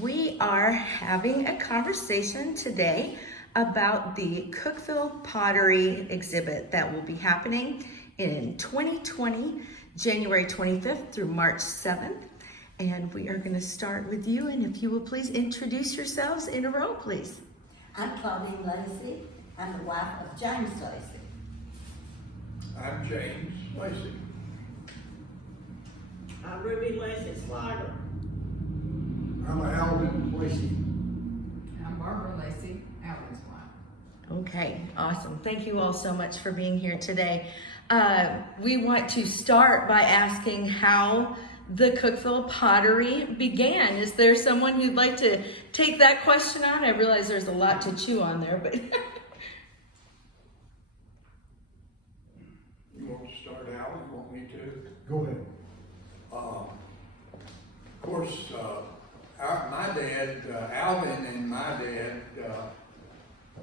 We are having a conversation today about the Cookeville Pottery exhibit that will be happening in 2020, January 25th through March 7th. And we are going to start with you, and if you will please introduce yourselves in a row, please. I'm Claudine Lacy. I'm the wife of James Lacy. I'm James Lacy. I'm Ruby Lacy Slider. I'm Alvin Lacy. I'm Barbara Lacy, Alvin's wife. Okay, awesome. Thank you all so much for being here today. We want to start by asking how the Cookeville Pottery began. Is there someone who'd like to take that question on? I realize there's a lot to chew on there, but You want to start, Alan? You want me to? Go ahead. Of course, my dad, Alvin and my dad,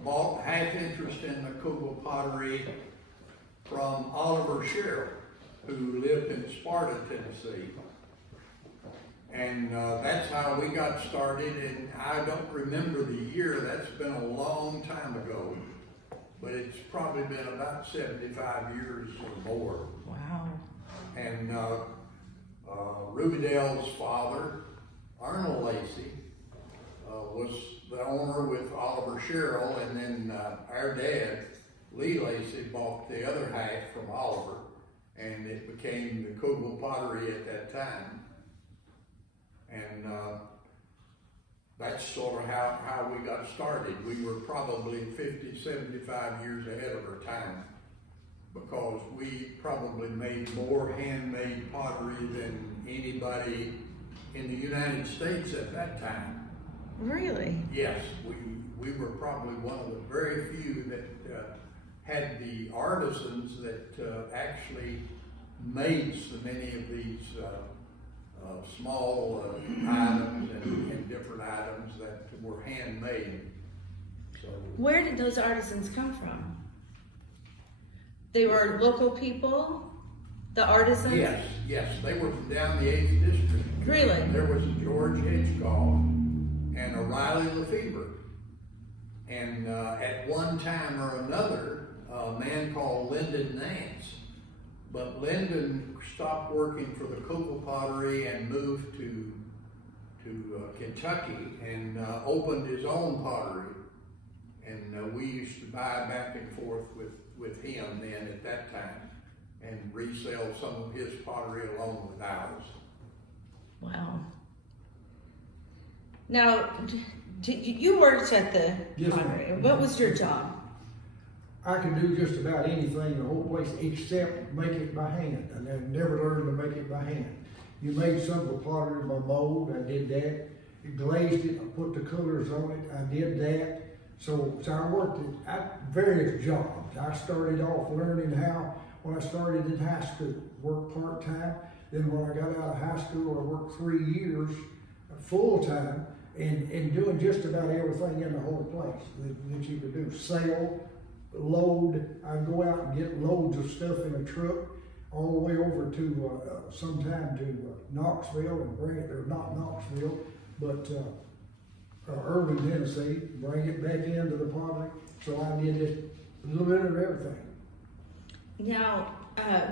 bought half interest in the Cookeville Pottery from Oliver Sherrill, who lived in Sparta, Tennessee. And that's how we got started, and I don't remember the year. That's been a long time ago, but it's probably been about 75 years or more. wow. And Ruby Dale's father, Arnold Lacy, was the owner with Oliver Sherrill, and then our dad, Lee Lacy, bought the other half from Oliver, and it became the Cookeville Pottery at that time. And that's sort of how we got started. We were probably 50, 75 years ahead of our time, because we probably made more handmade pottery than anybody in the United States at that time. Really? Yes, we were probably one of the very few that had the artisans that actually made so many of these small items and different items that were handmade. So, Where did those artisans come from? They were local people, the artisans? yes, they were from down the 8th District. Really? There was a George Hedgecoff and a Riley Lefebvre. And at one time or another, a man called Lyndon Nance. But Lyndon stopped working for the Cookeville Pottery and moved to Kentucky and opened his own pottery. And we used to buy back and forth with him then at that time and resell some of his pottery along with ours. Wow. Now, you worked at the Yes, ma'am. pottery. What was your job? I can do just about anything in the whole place except make it by hand. And I never learned to make it by hand. You made some of the pottery by mold, I did that. You glazed it, I put the colors on it, I did that. So I worked at various jobs. I started off learning how, when I started in high school, worked part-time. Then when I got out of high school, I worked 3 years full-time and doing just about everything in the whole place that you could do. Sell, load. I'd go out and get loads of stuff in a truck all the way over to sometime to Knoxville and bring it, or not Knoxville, but Irving, Tennessee, bring it back into the pottery. So I did just a little bit of everything. Now,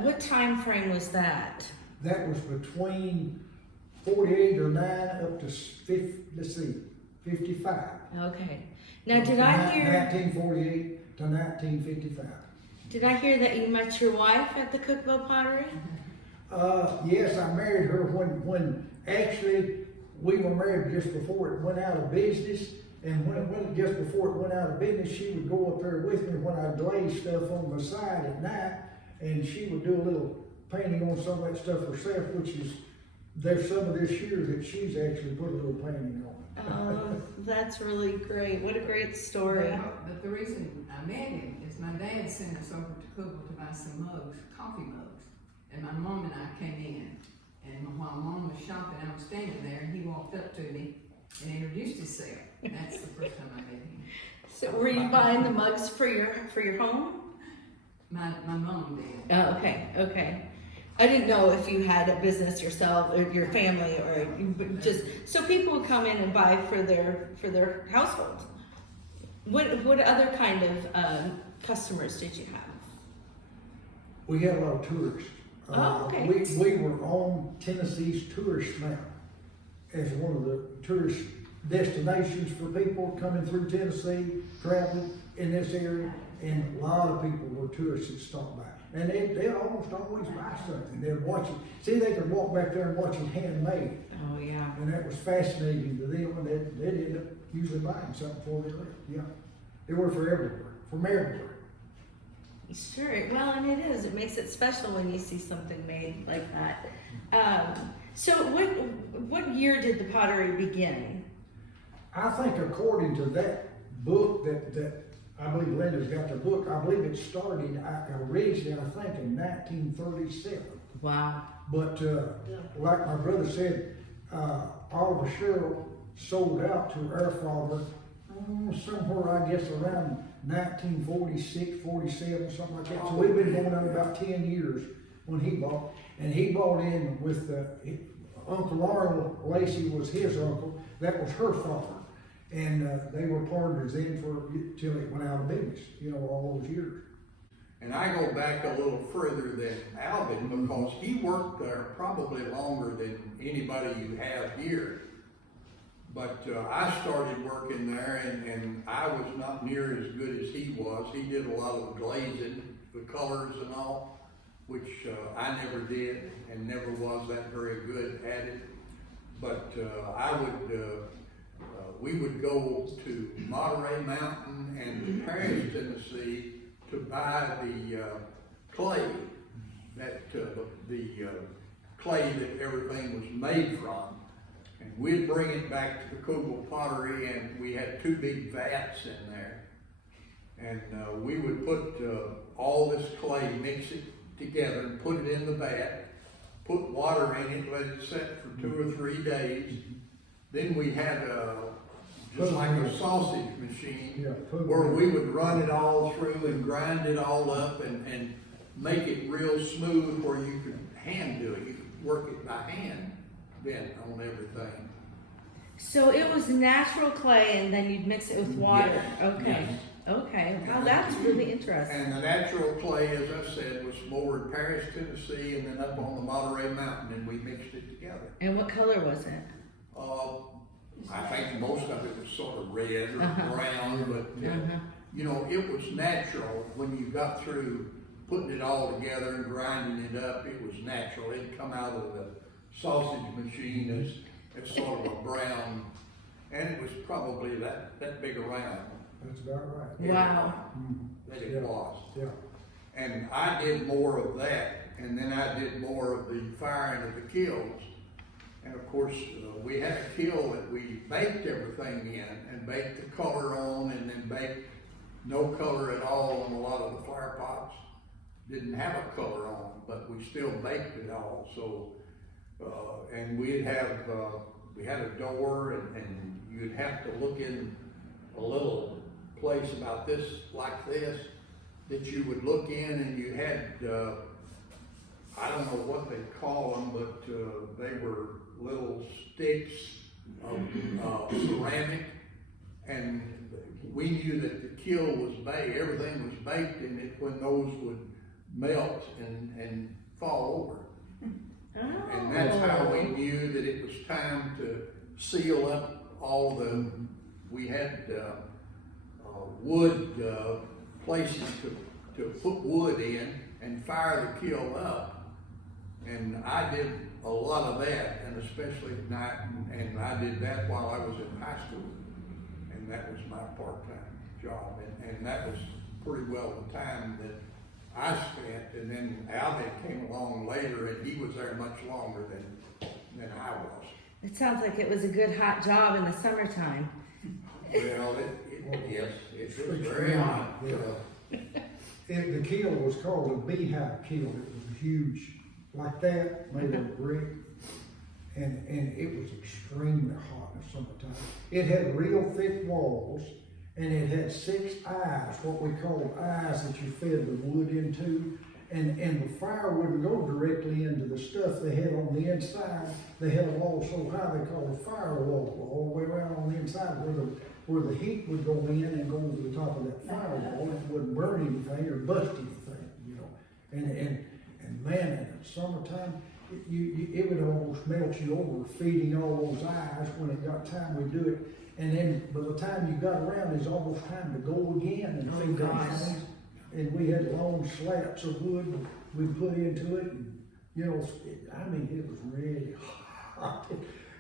what time frame was that? That was between 48 or 9 up to 55. Okay. Now, did I hear? 1948 to 1955. Did I hear that you met your wife at the Cookeville Pottery? Yes, I married her when actually we were married just before it went out of business. And when just before it went out of business, she would go up there with me when I glazed stuff on the side at night, and she would do a little painting on some of that stuff herself, which is, there's some of this year that she's actually put a little painting on. Oh, that's really great. What a great story. But the reason I met him is my dad sent us over to Cookeville to buy some mugs, coffee mugs. And my mom and I came in. And while Mom was shopping, I was standing there, and he walked up to me and introduced himself. And that's the first time I met him. So were you buying the mugs for your home? My mom did. Oh, okay, okay. I didn't know if you had a business yourself or your family or just, so people would come in and buy for their household. What other kind of customers did you have? We had a lot of tourists. Oh, okay. We were on Tennessee's tourist map as one of the tourist destinations for people coming through Tennessee, traveling in this area, and a lot of people were tourists that stopped by. And they'd almost always buy something. They'd watch it. See, they could walk back there and watch it handmade. Oh, yeah. And that was fascinating to them, and they'd end up usually buying something before they left. Yeah. They were from everywhere. Sure. Well, and it is. It makes it special when you see something made like that. So what year did the pottery begin? I think according to that book that I believe Linda's got the book, I believe it started originally, I think, in 1937. Wow. But like my brother said, Oliver Sherrill sold out to our father somewhere, I guess, around 1946, 47, something like that. So we've been going on about 10 years when he bought. And he bought in with Uncle Arnold. Lacy was his uncle. That was her father. And they were partners then till it went out of business, all those years. And I go back a little further than Alvin because he worked there probably longer than anybody you have here. But I started working there and I was not near as good as he was. He did a lot of the glazing, the colors and all, which I never did and never was that very good at it. But we would go to Monterey Mountain and to Paris, Tennessee to buy the clay, the clay that everything was made from. And we'd bring it back to the Cookeville Pottery, and we had 2 big vats in there. And we would put all this clay, mix it together, and put it in the vat, put water in it, let it set for 2 or 3 days. Then we had just like a sausage machine, where we would run it all through and grind it all up and make it real smooth where you could hand do it. You could work it by hand then on everything. So it was natural clay and then you'd mix it with water. Yes. Okay. Yes. Okay. Wow, that's really interesting. And the natural clay, as I said, was more in Paris, Tennessee, and then up on the Monterey Mountain, and we mixed it together. And what color was it? I think most of it was sort of red or brown, but it was natural when you got through putting it all together and grinding it up. It was natural. It'd come out of the sausage machine as sort of a brown, and it was probably that big around. That's about right. Wow. That it was. Yeah. And I did more of that, and then I did more of the firing of the kilns. And of course, we had a kiln that we baked everything in and baked the color on, and then baked no color at all on a lot of the flower pots. Didn't have a color on, but we still baked it all. So, and we had a door, and you'd have to look in a little place about this, like this, that you would look in, and you had, I don't know what they call them, but they were little sticks of ceramic, and we knew that the kiln was baked, everything was baked in it when those would melt and fall over. Oh. And that's how we knew that it was time to seal up all we had wood places to put wood in and fire the kiln up. And I did a lot of that, and especially at night, and I did that while I was in high school. And that was my part-time job, and that was pretty well the time that I spent. And then Alvin came along later, and he was there much longer than I was. It sounds like it was a good hot job in the summertime. Well, yes, it was very hot. The kiln was called a beehive kiln. It was huge, like that, made of brick, and it was extremely hot in the summertime. It had real thick walls, and it had 6 eyes, what we call eyes that you fed the wood into, and the fire wouldn't go directly into the stuff they had on the inside. They had a wall so high they called a firewall all the way around on the inside where the heat would go in and go over the top of that firewall, and it wouldn't burn anything or bust anything, you know. And man, in the summertime, it would almost melt you over feeding all those eyes when it got time we do it. And then by the time you got around, it's almost time to go again and feed those things. And we had long slats of wood we'd put into it, and you know, it was really hot.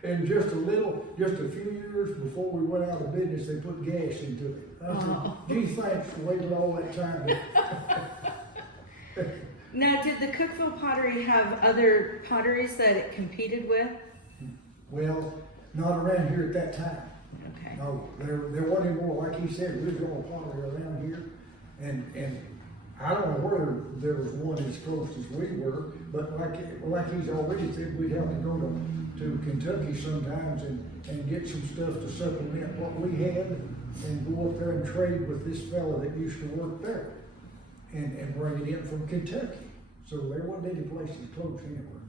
And just a few years before we went out of business, they put gas into it. I said, gee, thanks for waiting all that time. Now, did the Cookeville Pottery have other potteries that it competed with? Well, not around here at that time. Okay. No, there wasn't any more, like he said, original pottery around here. And I don't know where there was one as close as we were, but like he's already said, we'd have to go to Kentucky sometimes and get some stuff to supplement what we had and go up there and trade with this fella that used to work there and bring it in from Kentucky. So there wasn't any places close anywhere.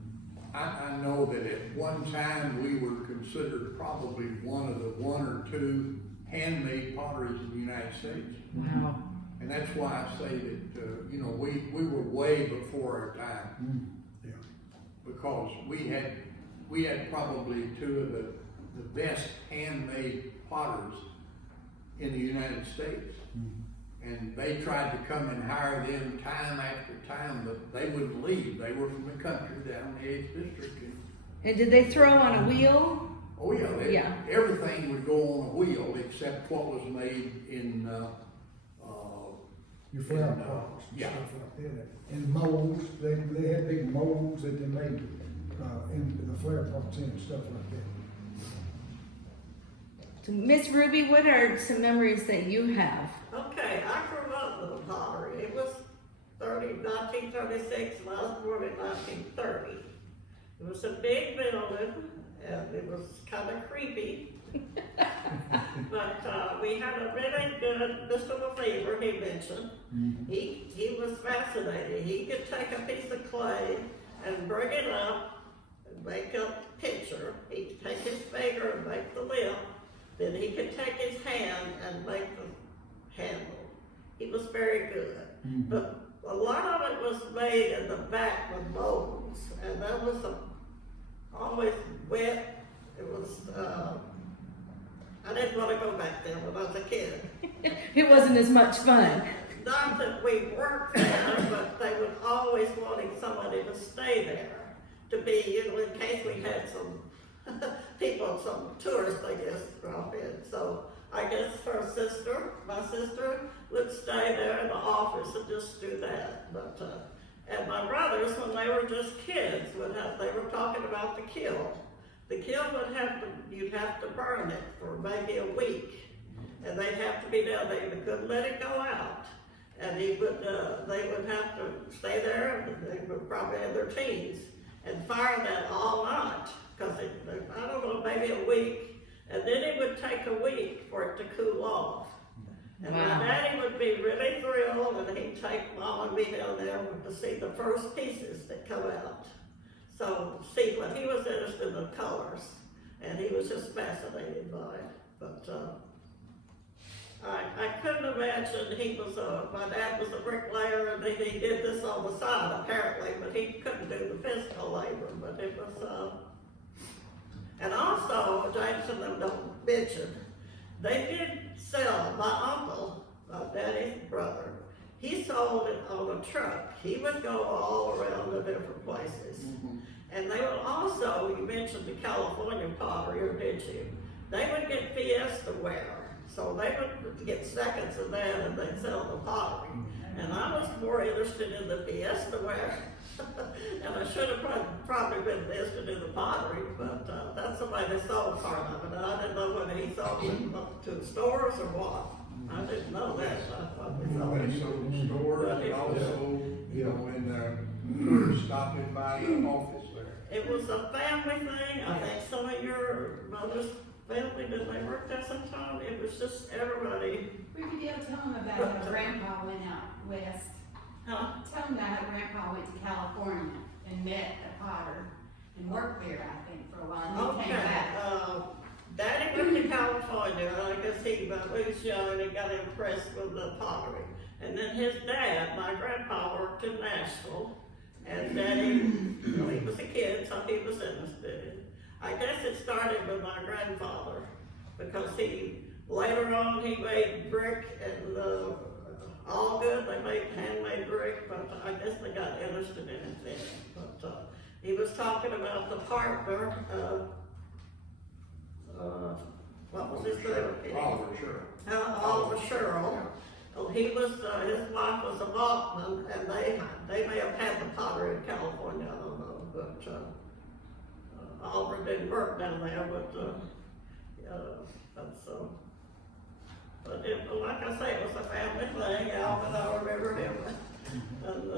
I know that at one time we were considered probably one of the one or two handmade potteries in the United States. Wow. And that's why I say that, you know, we were way before our time. Yeah. Because we had probably two of the best handmade potters in the United States. And they tried to come and hire them time after time, but they wouldn't leave. They were from the country down in the 8th district. And did they throw on a wheel? Oh yeah, Yeah. Everything would go on a wheel except what was made in, Your flower And, pots and yeah. stuff like that. And molds, they had big molds that they made, in the flower pots and stuff like that. So, Miss Ruby, what are some memories that you have? Okay, I grew up with a pottery. It was 1936, and I was born in 1930. It was a big building, and it was kind of creepy. But we had a really good Mr. Lefevre, he mentioned. He was fascinating. He could take a piece of clay and bring it up and make a picture. He'd take his finger and make the lip. Then he could take his hand and make the handle. He was very good. But a lot of it was made in the back with molds, and that was always wet. It was, I didn't want to go back there when I was a kid. It wasn't as much fun. Not that we worked there, but they were always wanting somebody to stay there, to be, you know, in case we had some people, some tourists, I guess, drop in. So I guess my sister would stay there in the office and just do that. But, and my brothers, when they were just kids, they were talking about the kiln. The kiln you'd have to burn it for maybe a week. And they'd have to be down there, they couldn't let it go out. And they would have to stay there, and they were probably in their teens, and fire that all night. Because I don't know, maybe a week. And then it would take a week for it to cool off. And Wow. my daddy would be really thrilled, and he'd take Mom and me down there to see the first pieces that come out. So, see, but he was interested in the colors, and he was just fascinated by it. But I couldn't imagine my dad was a bricklayer, and he did this on the side apparently, but he couldn't do the physical labor. But it was, and also, James and them don't mention, they did sell, my uncle, Daddy's brother, he sold it on a truck. He would go all around the different places. And they would also, you mentioned the California pottery, or did you? They would get Fiesta ware. So they would get seconds of that and they'd sell the pottery. And I was more interested in the Fiesta ware. And I should have probably been interested in the pottery, but that's the way they sold part of it. And I didn't know whether he sold it to stores or what. I didn't know that. I thought they sold They it. sold in stores and also, you know, in stopping by the office there. It was a family thing. I think some of your mother's family, did they work there sometime? It was just everybody. We could tell them about how Grandpa went out west Huh? Tell them that Grandpa went to California and met a potter and worked there, I think, for a while, and then Okay, came back. Daddy went to California, I guess he was young and he got impressed with the pottery. And then his dad, my grandpa, worked in Nashville, and Daddy, well, he was a kid, so he was interested. I guess it started with my grandfather, because later on, he made brick and, all good, they made handmade brick, but I guess they got interested in it then. But, he was talking about the partner, what was his name? Oliver, sure. Oliver Sherrill. Oh, he was, his wife was a Maltman, and they may have had the pottery in California, I don't know, but, Oliver didn't work down there, but, but like I say, it was a family thing, Alvin, I remember him. And,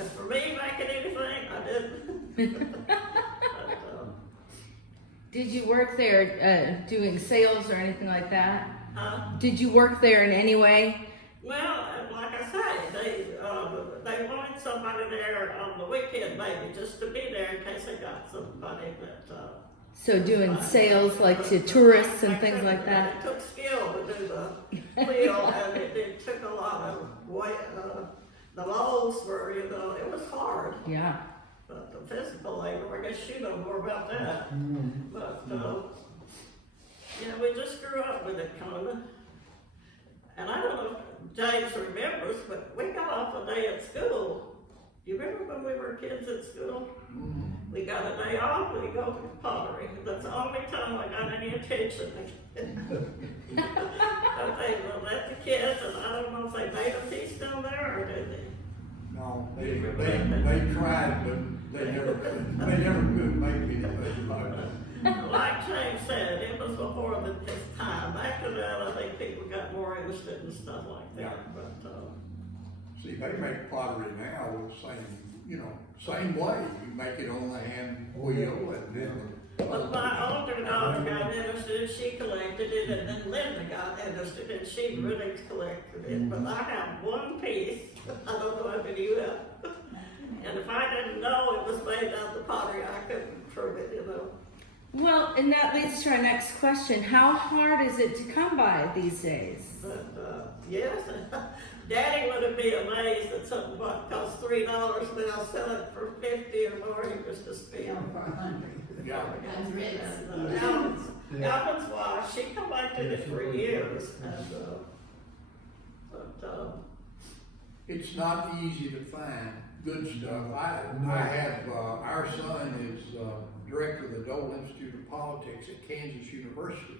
as for me making anything, I didn't. But, Did you work there doing sales or anything like that? Did you work there in any way? Well, like I say, they wanted somebody there on the weekend maybe, just to be there in case they got somebody that, So doing sales like to tourists and things like that? It took skill to do the wheel, and it took a lot of weight, the molds were, it was hard. Yeah. But the physical labor, I guess you know more about that. But, yeah, we just grew up with it kinda. And I don't know if James remembers, but we got off a day at school. You remember when we were kids at school? We got a day off, we go to pottery. That's the only time I got any attention. Okay, well, let the kids, and I don't know if they made a piece down there, or did they? No, they tried, but they never could make anything like it. Like James said, it was before his time. After that, I think people got more interested in stuff like that, but, See, they make pottery now with same way. You make it on the hand wheel and then. but my older daughter got interested, she collected it, and then Linda got interested, and she really collected it. But I have one piece, I don't know if any of you have. And if I didn't know it was made out of pottery, I couldn't prove it, Well, and that leads to our next question. How hard is it to come by these days? But, yes, Daddy would be amazed that something what costs $3 now, sell it for 50 or more, he was just being. For 100. Yeah. And, Alvin's wife, she collected it for years, and, but, It's not easy to find good stuff. I have, our son is, director of the Dole Institute of Politics at Kansas University.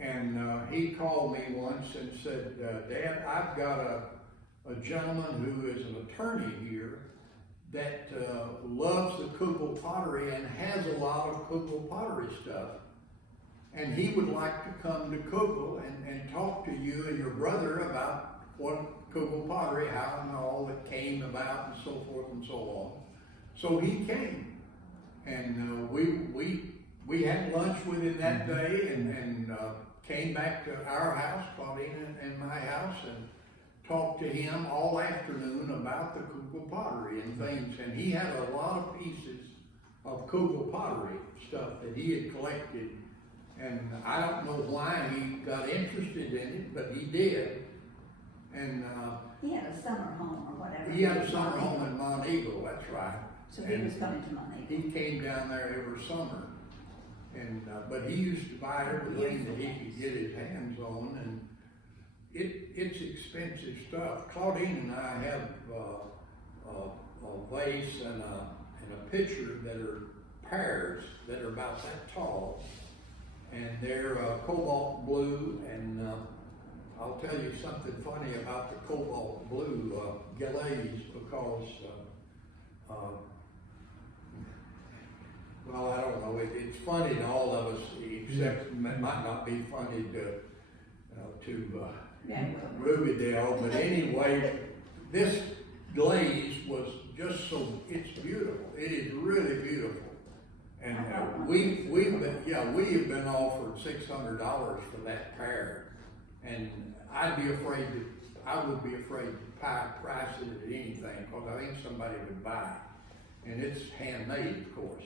And he called me once and said, Dad, I've got a gentleman who is an attorney here that loves the Cookeville Pottery and has a lot of Cookeville Pottery stuff. And he would like to come to Cookeville and talk to you and your brother about what Cookeville Pottery, how and all it came about and so forth and so on. So he came. And we had lunch with him that day and came back to our house, Claudine and my house, and talked to him all afternoon about the Cookeville Pottery and things. And he had a lot of pieces of Cookeville Pottery stuff that he had collected. And I don't know why he got interested in it, but he did. And He had a summer home or whatever. he had a summer home in Mont Eagle, that's right. So he was coming to Mont Eagle. He came down there every summer, and but he used to buy everything that he could get his hands on, and it's expensive stuff. Claudine and I have a vase and a pitcher that are pears that are about that tall, and they're cobalt blue. And I'll tell you something funny about the cobalt blue glaze, because well, I don't know. It's funny to all of us, except it might not be funny to Rubydale. But anyway, this glaze was just so, it's beautiful. It is really beautiful. And we have been offered $600 for that pear. And I'd be afraid to I would be afraid to price it at anything, because I think somebody would buy it. And it's handmade, of course.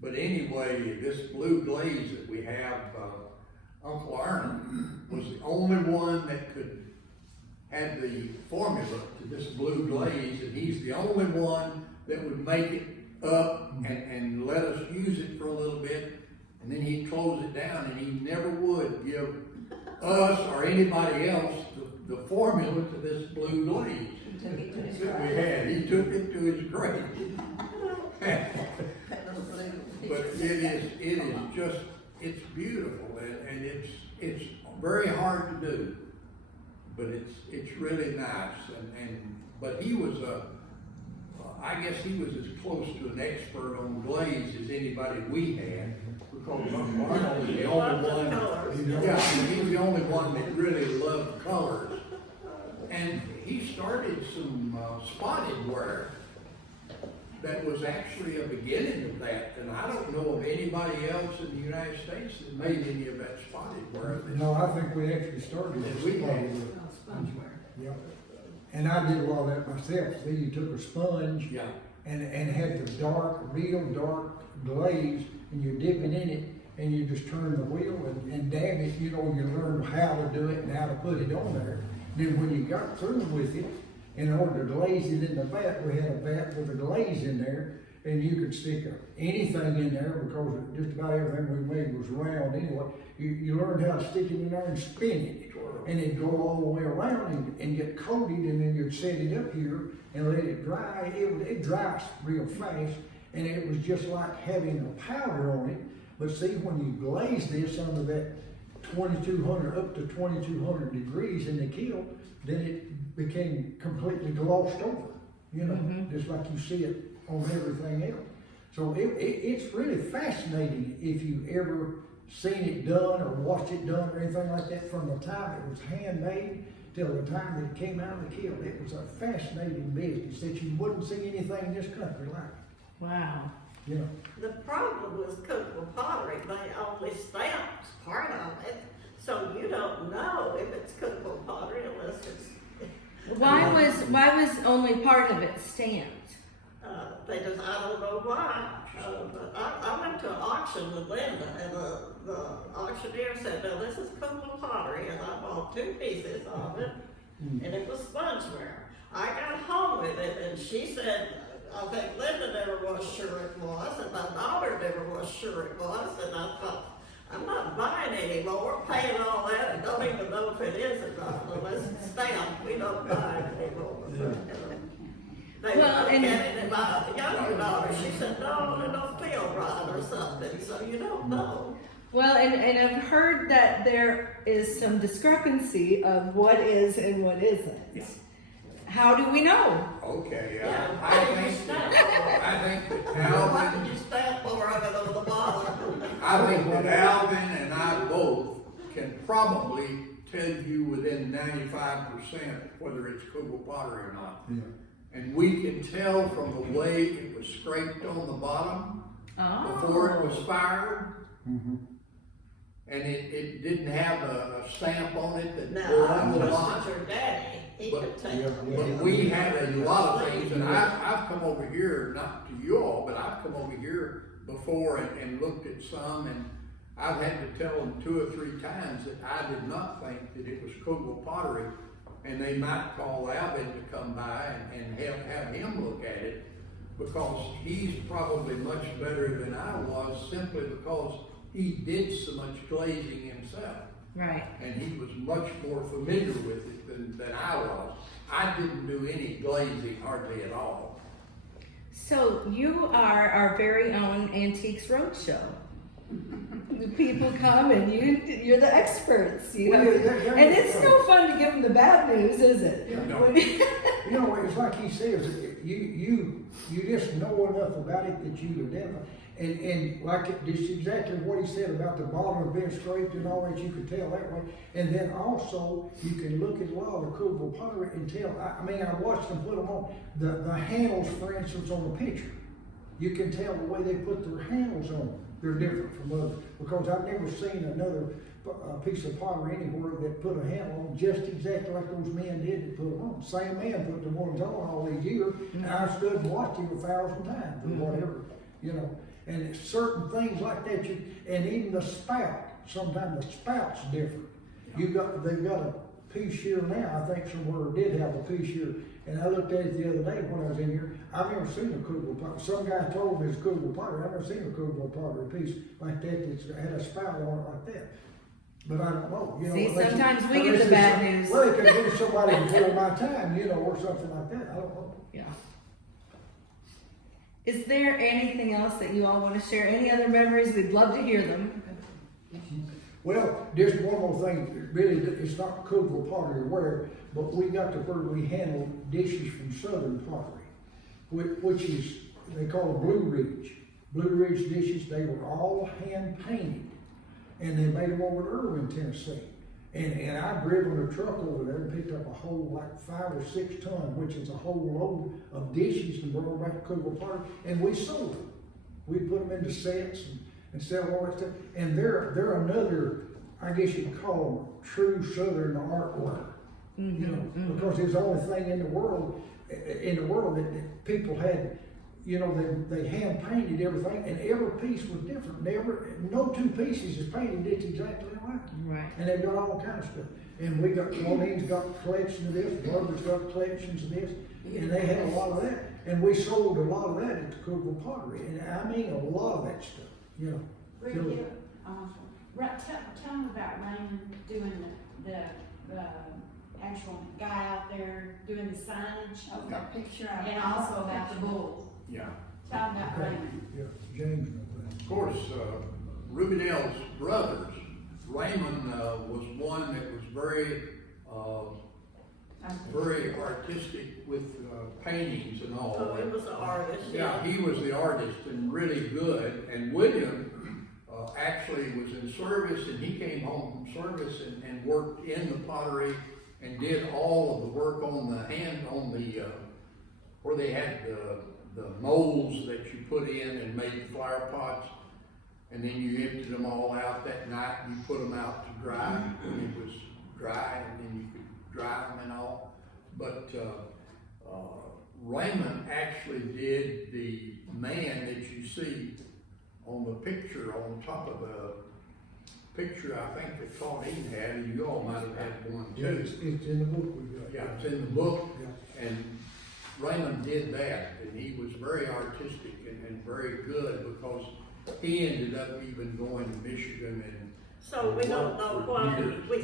But anyway, this blue glaze that we have, Uncle Arnold was the only one that had the formula to this blue glaze, and he's the only one that would make it up and let us use it for a little bit, and then he'd close it down, and he never would give us or anybody else the formula to this blue glaze that we had. He took it to his grave. But it is just, it's beautiful, and it's very hard to do, but it's really nice, but he was I guess he was as close to an expert on glaze as anybody we had, because Arnold was the only one, yeah, he was the only one that really loved colors. And he started some spotted wear that was actually a beginning of that, and I don't know of anybody else in the United States that made any of that spotted wear. No, I think we actually started Did with we? Spongeware. Yeah. And I did a lot of that myself. See, you took a sponge Yeah, and had the real dark glaze, and you dip it in it, and you just turn the wheel and dab it, you know, you learn how to do it and how to put it on there. Then when you got through with it, in order to glaze it in the vat, we had a vat with a glaze in there, and you could stick anything in there, because just about everything we made was round anyway. You learned how to stick it in there and spin it, and it'd go all the way around and get coated, and then you'd set it up here and let it dry. It dries real fast, and it was just like having a powder on it. But see, when you glaze this under that 2200 up to 2200 degrees in the kiln, then it became completely glossed over, you know, just like you see it on everything else. So it's really fascinating if you've ever seen it done or watched it done or anything like that, from the time it was handmade till the time that it came out of the kiln. It was a fascinating business that you wouldn't see anything in this country like it, Wow. you know. The problem with Cookeville Pottery, they only stamped part of it, so you don't know if it's Cookeville Pottery unless it's. Why was only part of it stamped? They just, I don't know why, but I went to an auction with Linda, and the auctioneer said, "Now this is Cookeville Pottery," and I bought 2 pieces of it, and it was spongeware. I got home with it, and she said, I think Linda never was sure it was, and my daughter never was sure it was, and I thought, I'm not buying anymore, paying all that, and don't even know if it is or not, unless it's stamped, we don't buy it anymore. They Well, look and- at it, and my younger daughter, she said, no, it don't feel right or something, so you don't know. Well, and I've heard that there is some discrepancy of what is and what isn't. Yeah. How do we know? okay, Yeah, I think that Why Alvin, did you stamp more of it on the bottom? I think that Alvin and I both can probably tell you within 95% whether it's Cookeville Pottery or not. Yeah. And we can tell from the way it was scraped on the bottom before it was fired. And it didn't have a stamp on it that Now, bore I on the line. trusted your daddy, he could take Yeah, it. But we had a lot of things, and I've come over here, not to you all, but I've come over here before and looked at some, and I've had to tell them 2 or 3 times that I did not think that it was Cookeville Pottery, and they might call Alvin to come by and have him look at it, because he's probably much better than I was, simply because he did so much glazing himself. Right. And he was much more familiar with it than I was. I didn't do any glazing hardly at all. So you are our very own Antiques Roadshow. The people come and you're the experts. You Well, have, yeah, and it's no fun to give them the bad news, is it? Yeah. No. You know, it's like he says, you just know enough about it that you identify. And like this is exactly what he said about the bottom being scraped and all that, you could tell that way. And then also, you can look at a lot of the Cookeville Pottery and tell, I mean, I watched them put them on, the handles, for instance, on the picture. You can tell the way they put their handles on. They're different from others, because I've never seen another piece of pottery anywhere that put a handle on just exactly like those men did that put them on. Same man put the ones on all these years, and I stood and watched him 1,000 times or whatever, you know. And it's certain things like that, and even the spout, sometimes the spout's different. They've got a piece here now, I think somewhere did have a piece here, and I looked at it the other day when I was in here. I've never seen a Cookeville pottery. Some guy told me it's Cookeville pottery. I've never seen a Cookeville pottery piece like that that's had a spout on it like that. But I don't know, you know. See, unless sometimes we get the bad news. Well, it could be somebody before my time, you know, or something like that. I don't know. Yeah. Is there anything else that you all want to share? Any other memories? We'd love to hear them. Well, just one more thing, really, it's not Cookeville pottery where, but we got to where we handle dishes from Southern pottery, which is, they call it Blue Ridge. Blue Ridge dishes, they were all hand painted, and they made them over in Irving, Tennessee. And I driven a truck over there and picked up a whole, like 5 or 6 tons, which is a whole load of dishes and brought them back to Cookeville pottery, and we sold them. We put them into sets and sell all that stuff. And they're another, I guess you could call them true Southern artwork. You know, because it's the only thing in the world that people had, you know, they hand painted everything, and every piece was different. No 2 pieces is painted just exactly right. Right. And they've got all kinds of stuff. And we got, Clonin's got collections of this, Barbara's got collections of this, and they had a lot of that. And we sold a lot of that at the Cookeville Pottery, and I mean a lot of that stuff, you know. Really, tell me about Raymond doing the actual guy out there doing the signage. I've got a picture of it. And also about the bull. Yeah. Tell me about Raymond. Yeah, James knows that. Of course, Rubidale's brothers, Raymond was one that was very artistic with paintings and all. Oh, he was an artist. Yeah, he was the artist and really good. And William actually was in service, and he came home from service and worked in the pottery and did all of the work on the where they had the molds that you put in and made the flower pots. And then you emptied them all out that night, and you put them out to dry when it was dry, and then you could dry them and all. But Raymond actually did the man that you see on the picture, on top of the picture, I think that Claudine had, and you all might have had one Yeah, too. it's in the book we got. Yeah, it's in the book, Yeah. and Raymond did that, and he was very artistic and very good, because he ended up even going to Michigan and. So we don't know why,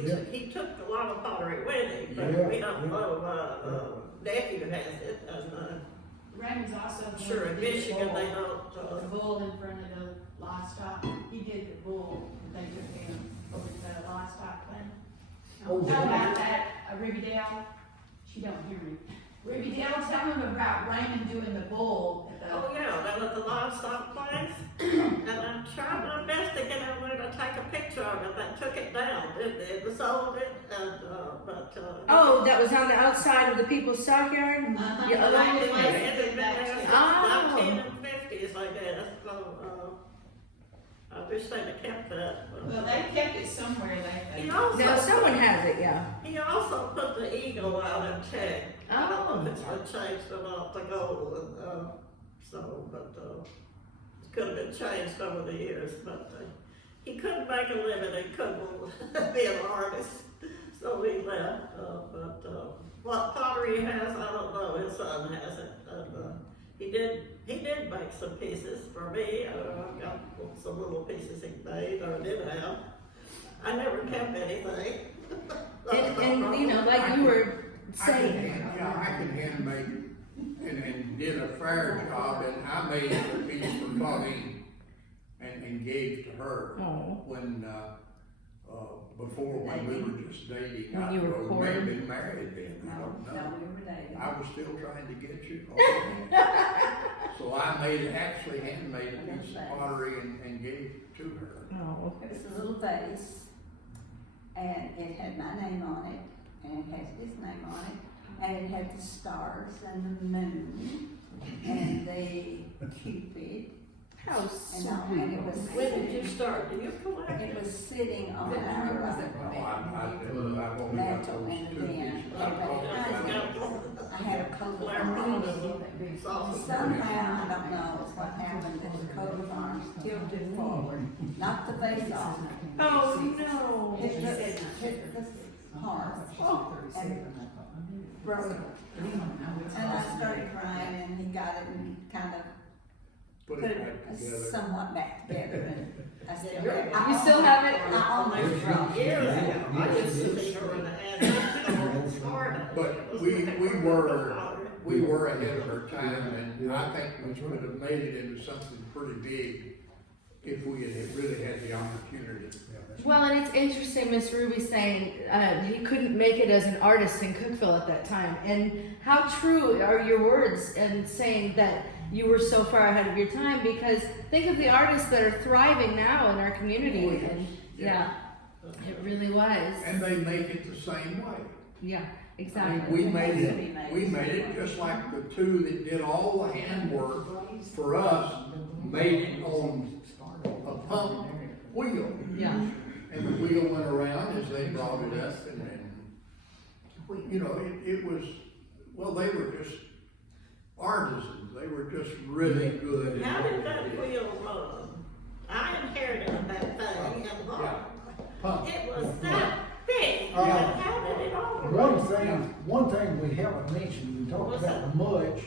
Yeah. he took a lot of pottery with him, but Yeah, we don't yeah. know, nephew has it, and, Raymond's also. the sure, one in that did the Michigan, bull. they don't, The bull in front of the livestock. He did the bull, and they took him over to the livestock thing. Oh, Tell yeah. about that, Riverdale. She don't hear me. Riverdale, tell him about Raymond doing the bull at the. oh yeah, they were at the livestock place, and I tried my best to get over there to take a picture of it, they took it down, it was sold it, and, but, Oh, that was on the outside of the people's stockyard? Uh-huh. Yeah, Yeah, along the it way. was. it had been there since Oh. 1950s, I guess, so, I wish they'd have kept that. but- Well, they kept it somewhere, they. He also. Now, someone has it, yeah. He also put the eagle out in check. I don't know if it's Oh. been changed or not, the gold, and, it could have been changed over the years, but, he couldn't make a living, he couldn't be an artist, so he left, what pottery he has, I don't know, his son has it, and, he did make some pieces for me, I've got some little pieces he made, or did have. I never kept anything. And you know, like you were I can saying. handmake and did a fair job, and I made a piece for Claudine and gave to her Oh. when, before when we were just dating. When you were We may have courting. been married then, I don't know. No, we were dating. I was still trying to get you. So I handmade a piece of pottery and gave it to her. Oh. It was a little vase, and it had my name on it, and it had his name on it, and it had the stars and the moon, and the Cupid, How and it was When did you start? Do you collect it it? was sitting on Where was our that No, one? I've only got mantle those and two then pieces. I had a coat of somehow, I don't know what happened, this coat of arms tilted forward, knocked the face off, Oh, no. hit the heart, and broke it. And I started crying, and he got it and kind of Put put it it back together. somewhat back together, and I still have it. You still have it? I almost broke it. Years ago, I Yes, used to it see is. her in the ad in Florida. But we were ahead of our time, and I think we would have made it into something pretty big if we had really had the opportunity. Well, and it's interesting, Miss Ruby saying he couldn't make it as an artist in Cookeville at that time. And how true are your words in saying that you were so far ahead of your time? Because think of the artists that are thriving now in our community. Oh, yes. And Yeah. yeah, it really was. And they make it the same way. Yeah, I mean, exactly. we made it just like the two that did all the handwork for us, made it on a pump wheel. Yeah. And the wheel went around as they brought it up, and you know, it was, well, they were just artisans, they were just really good. at How what did they that did. wheel run? I inherited that thing and Pump. it was that big, Uh, how did it operate? One thing we haven't mentioned, we talked about much,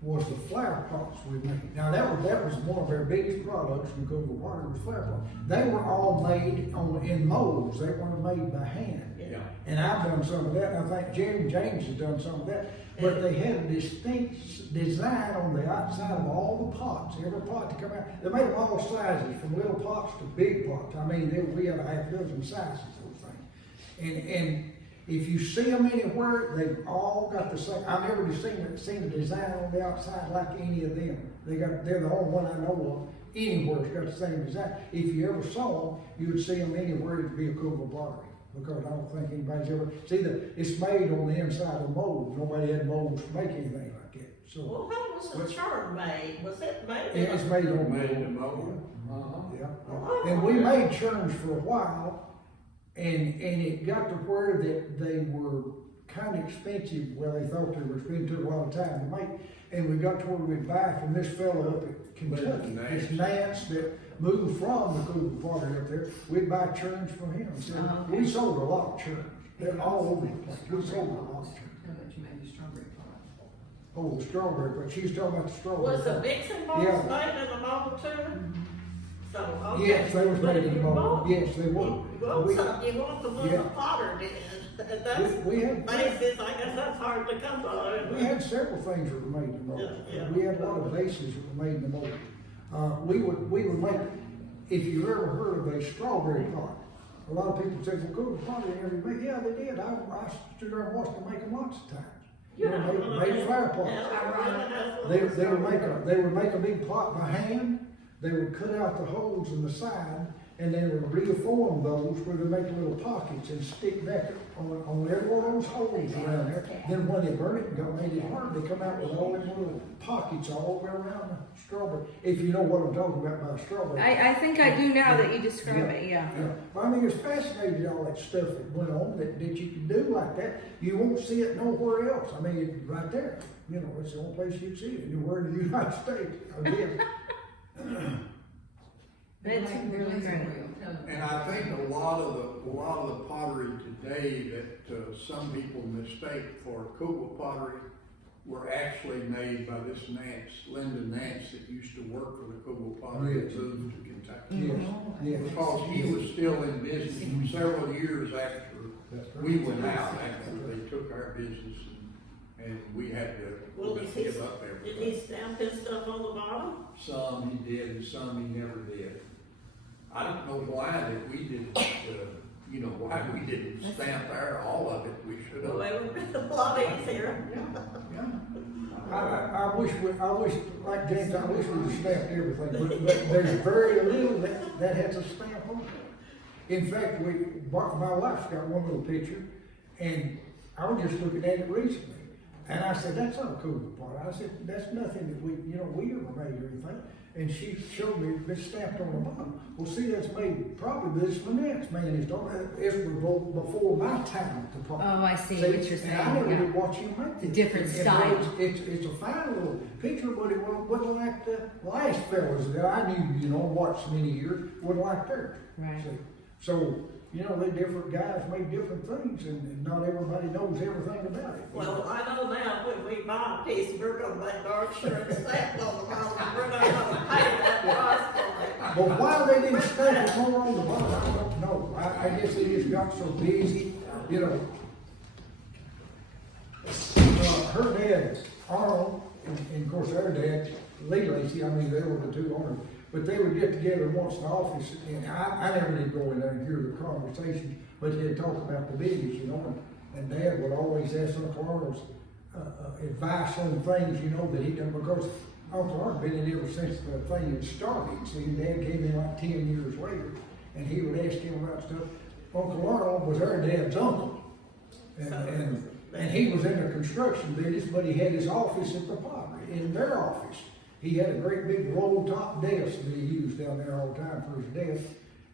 was the flower pots we made. Now, that was one of our biggest products in Cookeville Pottery, was flower pots. They were all made in molds, they weren't made by hand. Yeah. And I've done some of that, and I think Jerry James has done some of that. But they had a distinct design on the outside of all the pots, every pot to come out. They made them all sizes, from little pots to big pots. I mean, we had a half dozen sizes, those things. And if you see them anywhere, they've all got the same. I've never seen a design on the outside like any of them. They're the only one I know of anywhere that's got the same design. If you ever saw them, you would see them anywhere. It'd be a Cookeville Pottery, because I don't think anybody's ever. See, it's made on the inside of molds. Nobody had molds to make anything like that. So Well, how was the churn made? Was it made? it's made on Made mold. in mold. Yeah. And we made churns for a while, and it got to where that they were kind of expensive. Well, they thought they were expensive, took a lot of time to make, and we got to where we'd buy from this fellow up at Kentucky, this Nance that moved from the Cookeville Pottery up there. We'd buy churns from him. So we sold a lot of churns. They're all over the place. We sold a lot of churns. Tell that you made the strawberry pie. Oh, the strawberry, but she was talking about the strawberry. Was the mixing bowls Yeah. made in the mold too? So, okay. Yes, they was But made if in you mold. want- Yes, they were. You want We- something, you want the one Yeah. the potter did, and that's We had. basis, I guess that's hard to come by. We had several things that were made in the mold. Yeah. We had a lot of vases that were made in the mold. We would make, if you ever heard of a strawberry pot, a lot of people say, well, Cookeville Pottery never made. Yeah, they did. I stood there and watched them make them lots of times. You know, made flower pots. They would make a big pot by hand. They would cut out the holes in the side, and they would reform those where they make little pockets and stick back on every one of those holes around there. Then when they burn it and made it hard, they come out with all them little pockets all the way around the strawberry. If you know what I'm talking about by strawberry. I think I do now that you describe it, yeah. Well, I mean, it's fascinating, all that stuff that went on that you can do like that. You won't see it nowhere else. I mean, it's right there. You know, it's the only place you'd see it, anywhere in the United States, I guess. That's really great. And I think a lot of the pottery today that some people mistake for Cookeville Pottery were actually made by this Nance, Linda Nance, that used to work for the Cookeville Pottery and Yes. moved to Kentucky. Yes, yes. Because he was still in business several years after That's right. we went out, after they took our business, and we had Well, to did he, give up did everything. he stamp his stuff on the bottom? Some he did, and some he never did. I don't know why that we didn't, why we didn't stamp all of it, we should Well, have. it would have been a lot easier. Yeah. I wish, like James, I wish we'd stamped everything, but there's very little that has a stamp on it. In fact, my wife's got one little picture, and I was just looking at it recently, and I said, that's not a Cookeville pot. I said, that's nothing that we ever made or anything. and she showed me it's stamped on the bottom. Well, see, that's made probably this Lynette's, man, it's before my time at the park. Oh, I see what you're And I saying, never yeah. did watch him make this. Different And style. It's a fine little picture, but it wasn't like the last fellas that I knew, you know, watched many years, wasn't like theirs. Right. See? So, you know, they different guys make different things, and not everybody knows everything about it. Well, I know now when we buy a piece, we're gonna make dark sure it's stamped on the bottom, and we're not gonna pay that price for it. But why they didn't stamp it more on the bottom, I don't know. I guess they just got so busy, you know. Her dad, Arnold, and of course our dad, Lee Lacy, I mean, they were the two owners. But they would get together once in the office, and I never did go in there and hear the conversations, but they'd talk about the business, you know, and Dad would always ask Uncle Arnold's advice on things, you know, that he done, because Uncle Arnold been in ever since the thing had started. See, Dad came in like 10 years later, and he would ask him about stuff. Uncle Arnold was our dad's uncle, and he was in the construction business, but he had his office at the pottery, in their office. He had a great big roll top desk that he used down there all the time for his desk.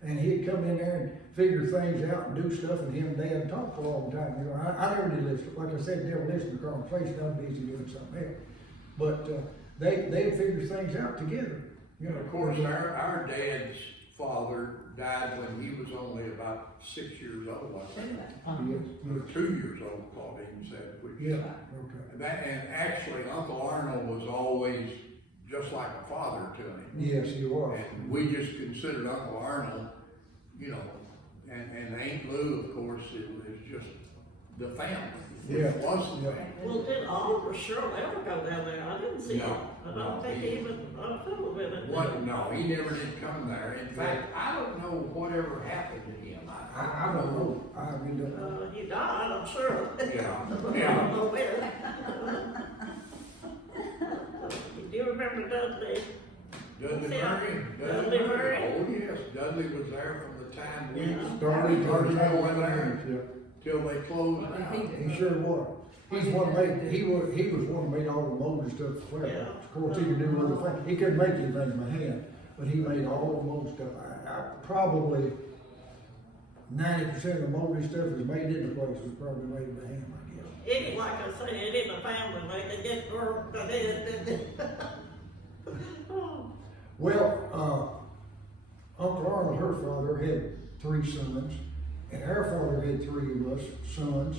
And he'd come in there and figure things out and do stuff, and him and Dad talked for a long time. You know, I never did listen. Like I said, never listened to the conversation. I was busy doing something else. But they'd figure things out together. You know, Of course, our dad's father died when he was only about 6 years old, I think. Or 2 years old, Claudine said. Which, Yeah, okay. And actually, Uncle Arnold was always just like a father to him. Yes, he was. And we just considered Uncle Arnold, you know, and Aunt Lou, of course, it was just the family. Yeah. It wasn't Yeah. family. Well, did Oliver Shirley ever go down there? I didn't see No, him. I no, don't think he- he even, fiddled with it. What, no, he never did come there. In fact, I don't know whatever happened to him. I don't know. I really don't know. He died, I'm sure. Yeah, I don't yeah. know where. Do you remember Dudley? Dudley Yeah. Murray? Dudley Murray? Oh, yes, Dudley was there from the time we Yeah. started, Started over there, Yeah. till they closed What down. did he He sure was. He's one made, he was one that made all the molded stuff for Yeah. Of course, he could do other things. He couldn't make anything by hand, but he made all the molded stuff. I probably 90% of the molded stuff that's made in the place was probably made by hand, I guess. It, like I say, it in the family, like they get work, but it. Well, Uncle Arnold, her father, had 3 sons, and our father had 3 of us sons,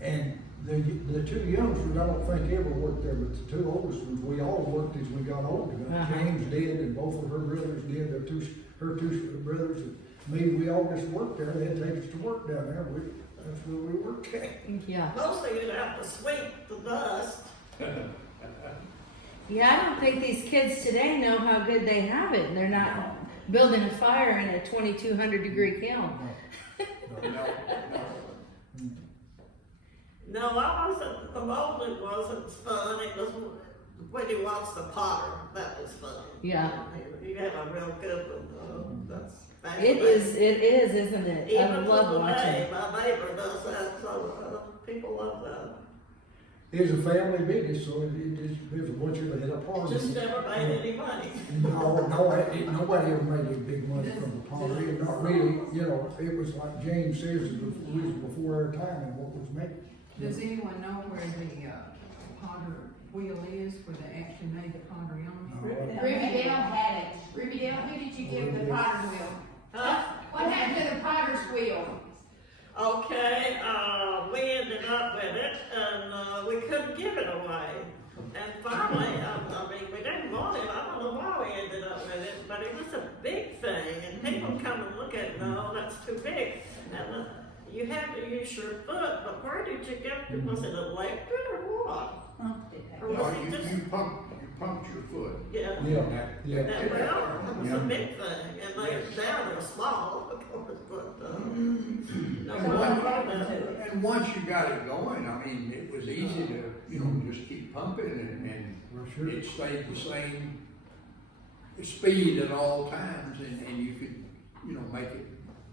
and the 2 youngsters, I don't think ever worked there, but the 2 oldest ones, we all worked as we got older. James did, and both of her brothers did, her 2 brothers, and me, we all just worked there. They'd take us to work down there. That's where we worked at. Yeah. Mostly you'd have to sweep the dust. Yeah, I don't think these kids today know how good they have it. They're not building a fire in a 2200 degree kiln. No. No, I wasn't, the molding wasn't fun, it was when you watch the potter, that was fun. Yeah. You have a real good one, that's. It is, isn't it? I Even love from the watching day, it. my neighbor does that, so, people love that. It's a family business, so there's a bunch of them at a party. Just never made any money. Nobody ever made any big money from the pottery, not really, you know, it was like James says, it was before our time and what was made. Does anyone know where the potter wheel is, where they actually made the pottery on? Ruby Dale had it. Ruby Dale, who did you give the potter's wheel? Huh? What happened to the potter's wheel? Okay, we ended up with it, and we couldn't give it away. And finally, I mean, we didn't want it, I don't know why we ended up with it, but it was a big thing, and people come and look at it, no, that's too big. And you had to use your foot, but where did you get it? Was it electric or what? Or No, was it just, you pumped your foot. yeah. Yeah. And well, it was a big thing, and now they're small, of course, but, no, And once you got it going, I mean, it was easy to, you know, just keep pumping and Sure. it stayed the same speed at all times and you could, you know, make it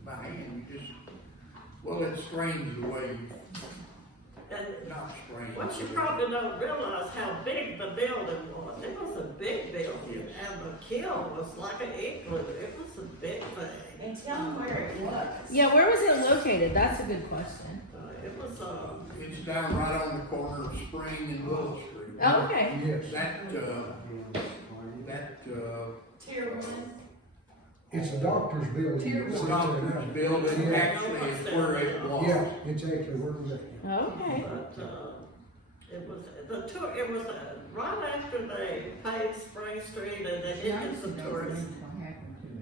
by hand. You just, well, it's strange the way and not strange. what you probably don't realize how big the building was. It was a big building, and the kiln was like an igloo. It was a big thing. And tell them where it was. Yeah, where was it located? That's a good question. It was, It's down right on the corner of Spring and Willow Street. Oh, okay. Yes, Tier 1. it's a doctor's building. Tier The one. doctor's building, Yeah. actually, is where it was. Yeah, it's actually where it was at. Okay. but, it was, the tour, it was right after they paved Spring Street and they did get some tourists.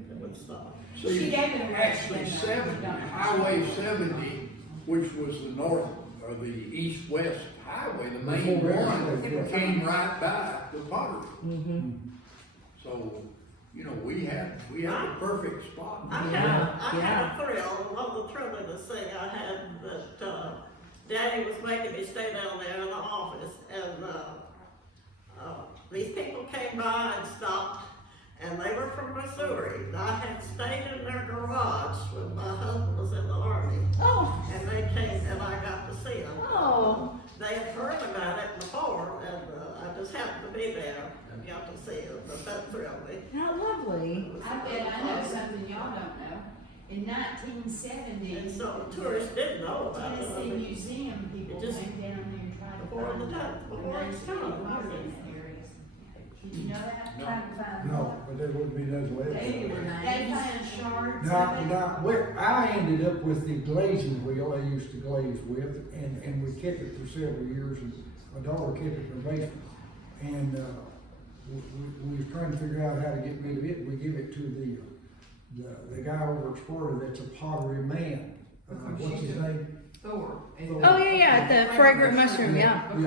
It would stop. See, She gave it a actually rest. 70, Highway 70, which was the north, or the east-west highway, the main Before one, that, came right by the pottery. Mm-hmm. So, you know, we had a perfect spot. I Yeah, had a thrill, one of the thrillingest thing I had that, Daddy was making me stay down there in the office, and, these people came by and stopped, and they were from Missouri. I had stayed in their garage when my husband was in the Army, Oh, and they came and I got to see them. oh, They had heard about it before, and, I just happened to be there and got to see them, but that thrilled me. how lovely. I bet I know something y'all don't know. In 1970, And so tourists didn't know about it. I Tennessee mean, Museum people it just- went down there and tried to before find the time- before where its they time. was in that area. Did you know that? No. Trying to find. No, but there wouldn't be nothing left. They were They names. found shards Now, of it. I ended up with the glazing wheel I used to glaze with, and we kept it for several years, and my daughter kept it in her basement. And, we was trying to figure out how to get rid of it, we give it to the guy over at Sparta that's a pottery man. What's his name? Thor. Oh, yeah, the fragrant mushroom, yeah. Because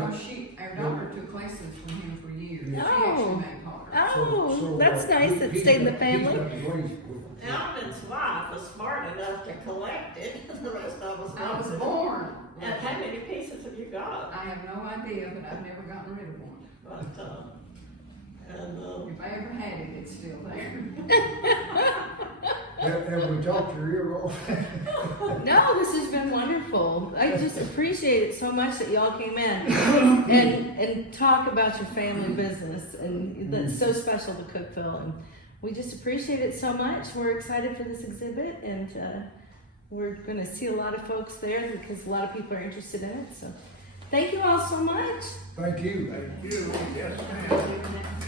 our daughter took lessons from him for years. She Yeah. actually made pottery. Oh, that's nice. It He's stayed in the got- family. He's got the glazing wheel. Alvin's wife was smart enough to collect it, the rest of us I was wasn't. born. And how many pieces have you got? I have no idea, but I've never gotten rid of one. But, If I ever had it, it's still there. Have we talked your ear off? No, this has been wonderful. I just appreciate it so much that y'all came in and talk about your family business, and that's so special to Cookeville. And we just appreciate it so much. We're excited for this exhibit, and we're going to see a lot of folks there because a lot of people are interested in it. So, thank you all so much. Thank you. Thank you, yes, ma'am.